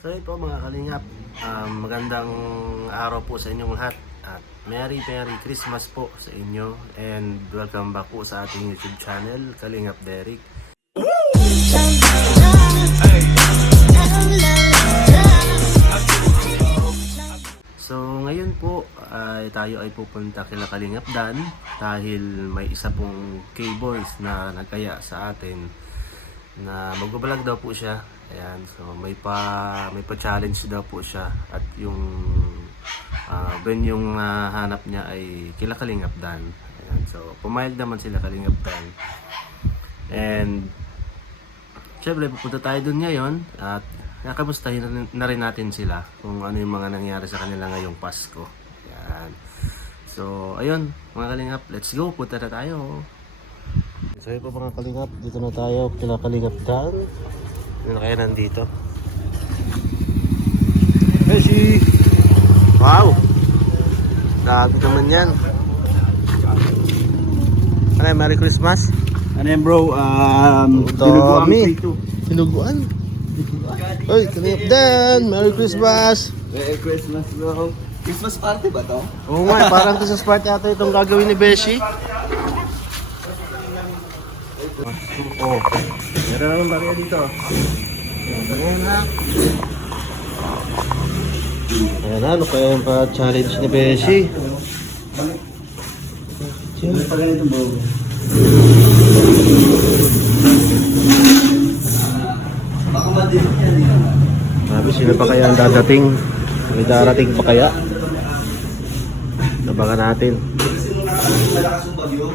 So yun po mga kalingap, magandang araw po sa inyong lahat at Merry Christmas po sa inyo and welcome back po sa ating YouTube channel, Kalingap Derek. So ngayon po tayo ay pupunta kila Kalingap Dan dahil may isa pong K-Boys na nagkaya sa atin na magbabalag daw po siya. Ayan, so may pa challenge daw po siya at yung yung hanap niya ay kila Kalingap Dan. Ayan, so pumayag naman sila Kalingap Dan. And syempre pupunta tayo dun ngayon at nakamustahin na rin natin sila kung ano yung mga nangyari sa kanila ngayong Pasko. Ayan. So ayun mga Kalingap, let's go, punta na tayo. So yun po mga Kalingap, dito na tayo kila Kalingap Dan. Ano na kaya nandito? Beshi! Wow! Dami naman yan. Ano yan? Merry Christmas? Ano yan bro? Tommy! Sinuguan? Uy, Kalingap Dan! Merry Christmas! Merry Christmas bro. Christmas party ba to? Oo nga, parang Christmas party ata itong gagawin ni Beshi. Oh, meron naman bariya dito. Ayan na. Ayan na, ano kaya yung pa-challenge ni Beshi? Ano pa ganito bro? Baka madilim yan eh. Sabi, sino pa kaya ang dadating? May darating pa kaya? Nabangan natin. Kasi nung nakalakas yung bagyo,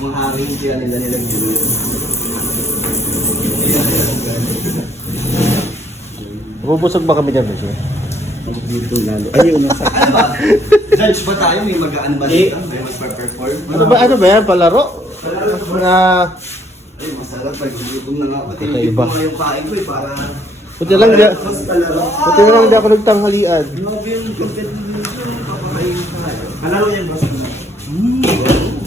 mga hangin kaya nila nilang yun. Bubusog ba kami dyan, Beshi? Dito lalo. Ayun, nasa. Ano ba? Judge ba tayo? May mag-aan ba dito? May mag-perform? Ano ba yan? Palaro? Na... Ay, masarap. Pag-gutom na nga ako. Kakaiba. Tinigil ko nga yung kain ko eh, para... Buti lang di, Mas palaro. buti lang di ako nagtanghalian. Kalaro yan bro.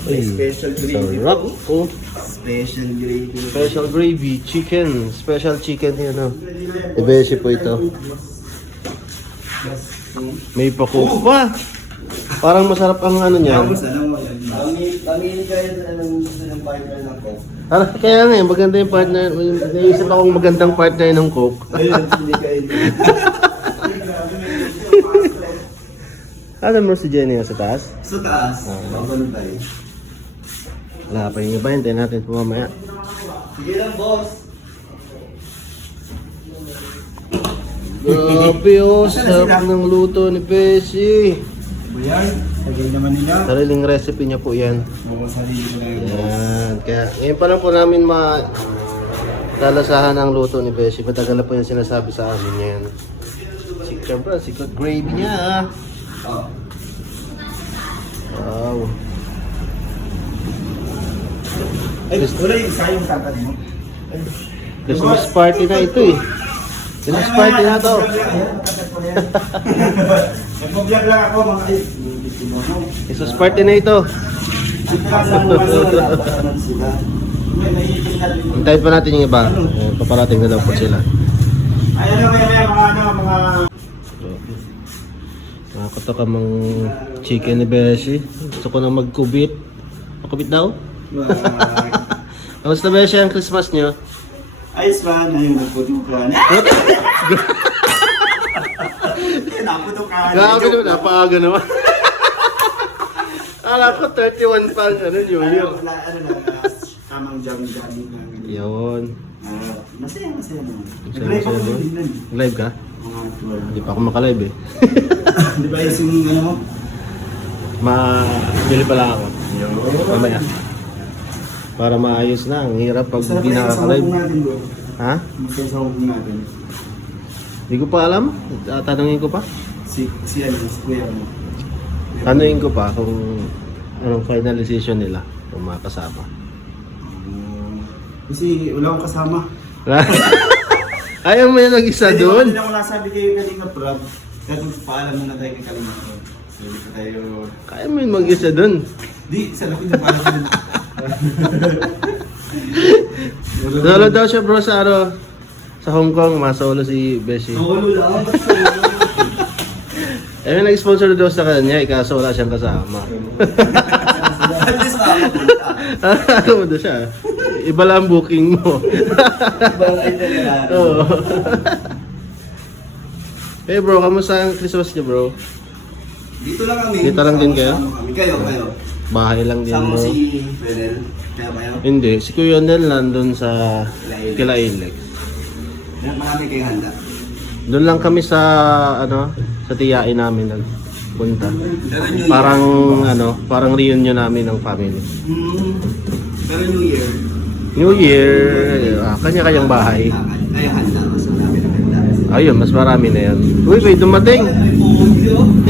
Special gravy. Sarap. Oh. Special gravy. Special gravy, chicken. Special chicken yun, no? Ibesi po ito. May pakuk pa. Parang masarap ang ano niyan. Tapos alam mo yan. Pamili kayo na gusto ng partner ng Coke. Kaya nga, maganda yung partner. Naisip akong magandang partner ng Coke. Ayun, hindi kayo. Ano mo si Jenny sa taas? Sa taas. Babalong tayo. Wala pa yung iba, hintayin natin po mamaya. Sige lang boss. Grabe oh, sarap ng luto ni Besi. Bayan, sagay naman nila. Sariling recipe niya po yan. Oo, sarili ko na yun. Yan. Kaya ngayon pa lang po namin matalasahan ang luto ni Beshi. Matagal na po yung sinasabi sa amin yan. Siyempre, secret gravy niya ah. Oo. Wow. Ay, wala yung isa yung tatad mo. Christmas party na ito eh. Christmas party na to. Nagpabiyag lang ako mga ay. Christmas party na ito. Hintayin pa natin yung iba. Paparating na daw po sila. Ay, ano kaya mga Nakatok ang chicken ni Beshi. Gusto ko na magkubit. Magkubit daw? Kamusta Beshi ang Christmas nyo? ayos ba? Ayun, nagputukan. Naputukan. Grabe naman, napaaga naman. Akala ko 31 pa ang ano, New Year. Ano lang, tamang jam-jamming lang. Yun. Masaya naman. Masaya ba? Live ka? Mga tour. Hindi pa ako makalive eh. Di ba yung ano mo? Bili pa lang ako. Mamaya. Para maayos na. Ang hirap pag hindi nakaka-live. natin bro. Ha? Masaya sa hukong natin. Hindi ko pa alam. Tanungin ko pa. Si kuya mo. Tanungin ko pa kung anong final decision nila. Kung makasama. Kasi wala akong kasama. Ayaw mo yung nag-isa doon? Hindi ako nasabi kayo kanina, Prab. Kaya paalam muna tayo kay Kalinga. Sabi ko tayo... Kaya mo yung mag-isa doon? Di, sa laki na paalam muna. Dalo daw siya bro sa ano, Sa Hong Kong, masolo si Beshi. Solo lang. Eh, may nag-sponsor daw sa kanya, kaso wala siyang kasama. At least nakapunta. Ano mo daw siya? Iba lang ang booking mo. Ibang itinerary. Oo. Eh bro, kamusta ang Christmas niyo bro? Dito lang kami. Dito lang din kayo? Sama kami. Kayo. Bahay lang din Sama bro. si Fidel. Kayo. Hindi, si Kuya Nel nandun sa Kilailex. Marami kayo handa. Doon lang kami sa sa tiyain namin nagpunta. Pero New Parang parang reunion namin ng family. Pero New Year. New Year, kanya-kanyang bahay. Kaya handa. Mas marami na handa. Ayun, mas marami na yan. Uy, may dumating.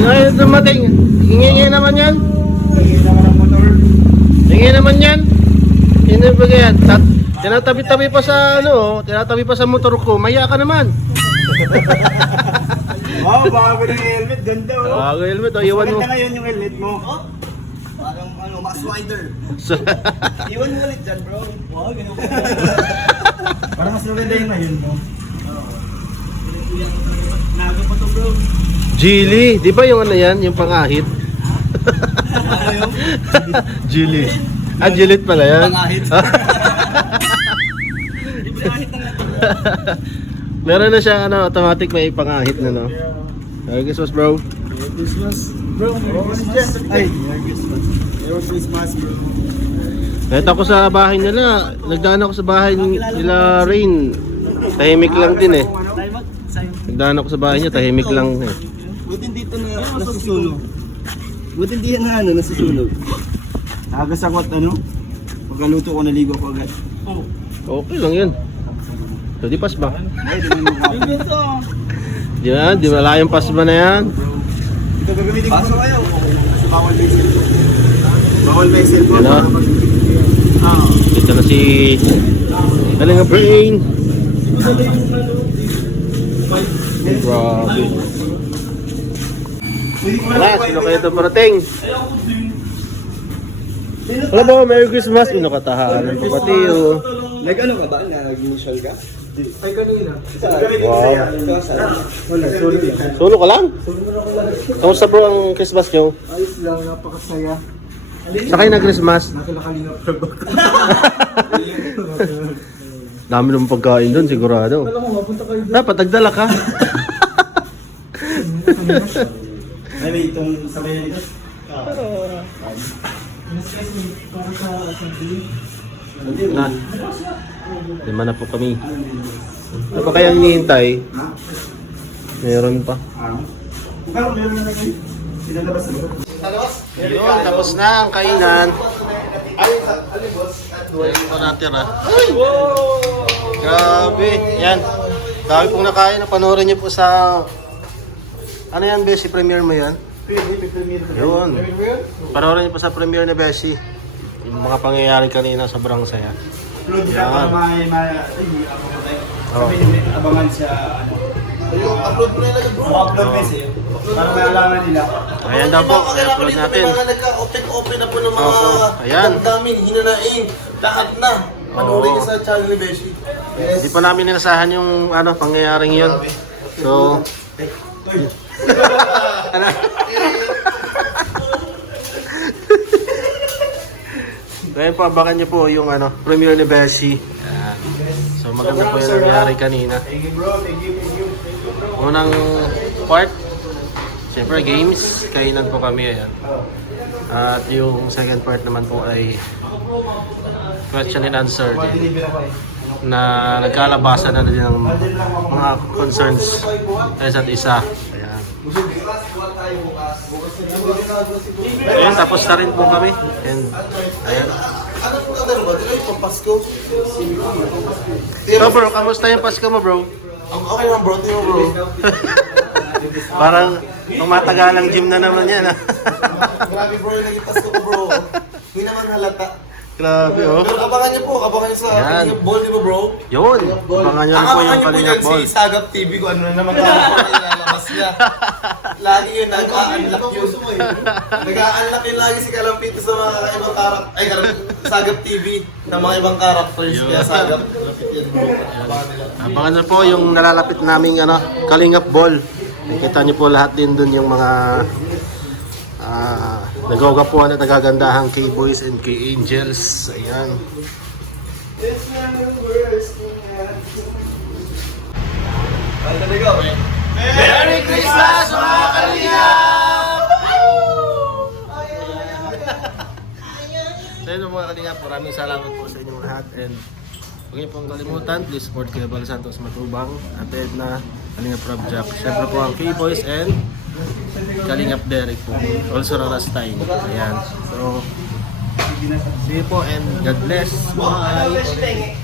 Ay, dumating. Hingi naman yan. Hingi naman yan. Hindi ba yan? Tinatabi-tabi pa sa tinatabi pa sa motor ko. Maya ka naman. Wow, bago ng helmet. Ganda oh. Bago helmet, iwan mo. Maganda ngayon yung helmet mo. Parang Max Rider. Iwan mo ulit dyan, bro. Wow, ganun. Parang mas maganda yung ngayon mo. Nago pa to bro. Geely, di ba yung yan? Yung pangahit? Geely. Gilit pala yan. Pangahit. Meron na siyang automatic may pangahit na no. Merry Christmas bro. Merry Christmas. Bro, Merry Christmas. Ay, Merry Christmas. Merry Christmas bro. Kahit ako sa bahay nila, nagdaan ako sa bahay nila Rain. Tahimik lang din eh. Nagdaan ako sa bahay niya, tahimik lang eh. Buti dito na nasusunog. Buti hindi yan na nasusunog. Nagas ako at pagkaluto ko naligo ko agad. Okay lang yun. So di pas ba? Ay, di mo makapit. Di ba? Di wala yung pas ba na yan? Ito gagamitin ko. Pasok kayo. Kasi bawal may cellphone. Bawal may cellphone. Ano? Dito na si Kalinga Brain. Grabe. Wala, sino kayo ito parating? Wala ba, Merry Christmas? Inokatahanan po pati oh. Nag-ano ka ba? Nag-initial ka? Ay, kanina. Wow. Wala, sorry lang. Solo ka lang? Kamusta bro ang Christmas nyo? Ayos lang, napakasaya. Sa kayo na Christmas? Nakilakalinga pa ba? Dami ng pagkain doon sigurado. Alam mo, mapunta kayo doon. Dapat nagdala ka. Ay, may itong sabay nito. Para sa assembly. Na. Lima na po kami. Ano pa kayang hinihintay? Meron pa. Pero meron na kayo. Sinalabas na ba? Yun, tapos na ang kainan. Ayun pa natira. Grabe. Yan. Dami pong nakain. Panoorin niyo po sa... Ano yan, Beshi? Premiere mo yan? Yun. Panoorin niyo po sa premiere ni Beshi. Yung mga pangyayari kanina, sobrang saya. Upload ka para Oh. abangan sa Yung upload mo na lang bro. upload message. Para malaman nila. Ayan daw po, i-upload natin. May mga nagka-open na po ng mga Opo, ayan. damdamin, hinanain, lahat na. Panoorin niyo sa channel ni Beshi. Hindi pa namin nilasahan yung pangyayaring yun. So, ano? Ngayon po, abangan niyo po yung premiere ni Beshi. Ayan. So, maganda po yung nangyari kanina. Thank you bro, thank you. Unang part, siyempre games, kainan po kami. Ayan. At yung second part naman po ay question and answer din, na nagkalabasan na din ng mga concerns sa isa't isa. Ayan. Ayan, tapos na rin po kami. And, ayan. Ano po ang ba? Dito yung Pampasko. So bro, kamusta yung Pasko mo bro? Okay naman bro, tingnan mo bro. Parang tumatagalang gym na naman yan. Grabe bro, yung naging Pasko ko bro. Hindi naman halata. Grabe oh. Pero abangan niyo po, abangan niyo sa Yan. Kalingap Ball, di ba bro? Yun, abangan nyo rin po yung Kalingap Ball. Si Sagap TV ko, ano na naman ilalabas niya. Lagi yun, nag-a-unlock yun. Nag-a-unlock yun lagi si Kalampito sa mga ibang karak. Ay, Sagap TV, na mga ibang characters. Yun. Kaya Sagap. Masakit yan bro. Abangan nila. Abangan nyo po yung nalalapit naming Kalingap Ball. Nakikita nyo po lahat din dun yung mga nagagapuan at nagagandahang K-Boys and K-Angels. Ayan. Ay, talaga. Merry Christmas mga Kalingap! So yun mga Kalingap, maraming salamat po sa inyong lahat and huwag niyo pong kalimutan, please support kay Bal Santos Matubang at na Kalingap Rob Jack. Siyempre po ang K-Boys and Kalingap Derek po. Also Rarastay. Ayan. So, see you po and God bless. Bye!